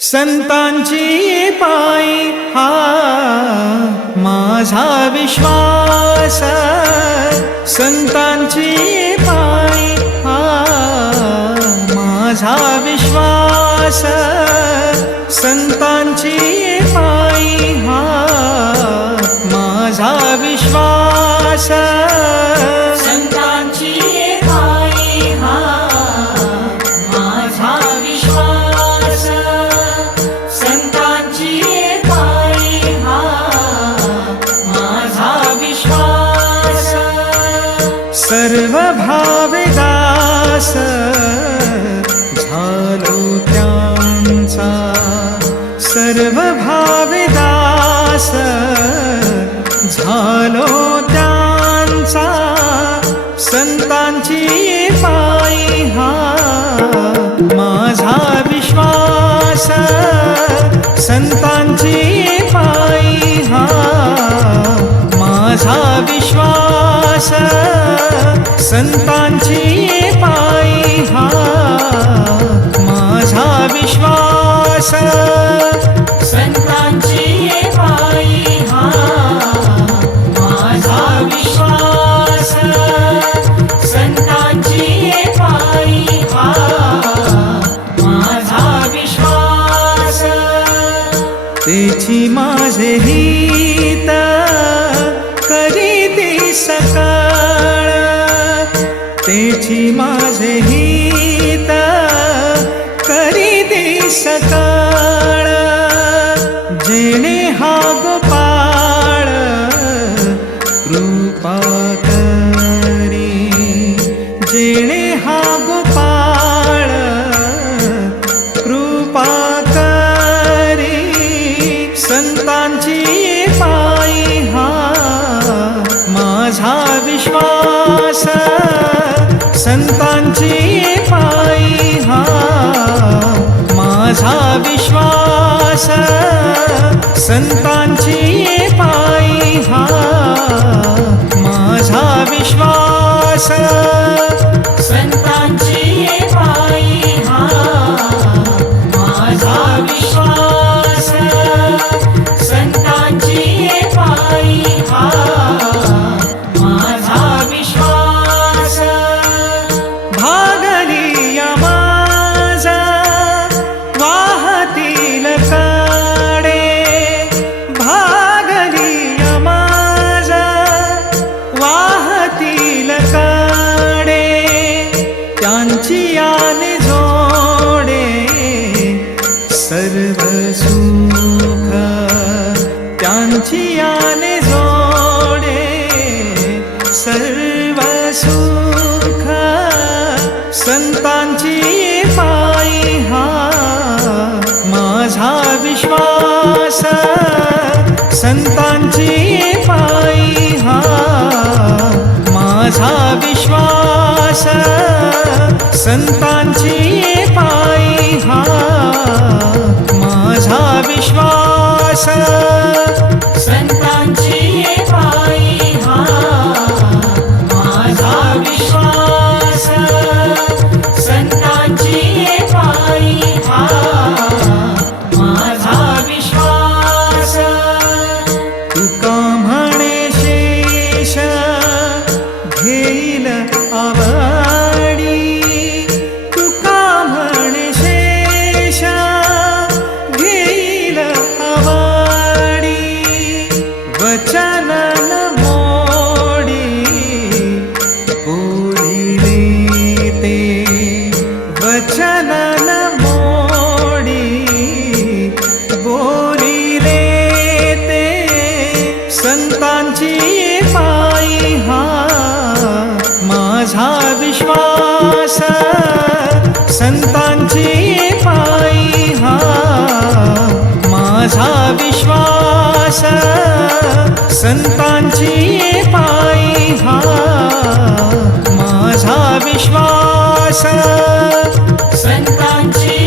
संतांची पायी हा माझा विश्वास. संतांची पायी हा माझा विश्वास. संतांची पायी हा माझा विश्वास. सर्व भाविदास झालो त्यांचा. सर्व भाविदास झालो त्यांचा. संतांची पायी हा माझा विश्वास संतांची पायी हा माझा विश्वास संतांची पायी हा माझा विश्वास. संतांची पायी हा माझा विश्वास. संतांची पायी हा माझा विश्वास. तेची माझे हित करीती सका तेची माझे हित करीती सकाळ. जेणे हा गोपाळ कृपा करी. जेणे पायी हा माझा विश्वास. संतांची सर्व सुख त्यांची आने जोडे सर्व सुख संतांची पायी हा माझा विश्वास संतांची पायी हा माझा विश्वास संतांची वचनन मोडी बोलिले ते वचनन मोडी मोडी बोलिले ते संतांची पायी हा माझा विश्वास संतांची पायी हा माझा विश्वास संतांची पायी हा माझा विश्वास. संतांची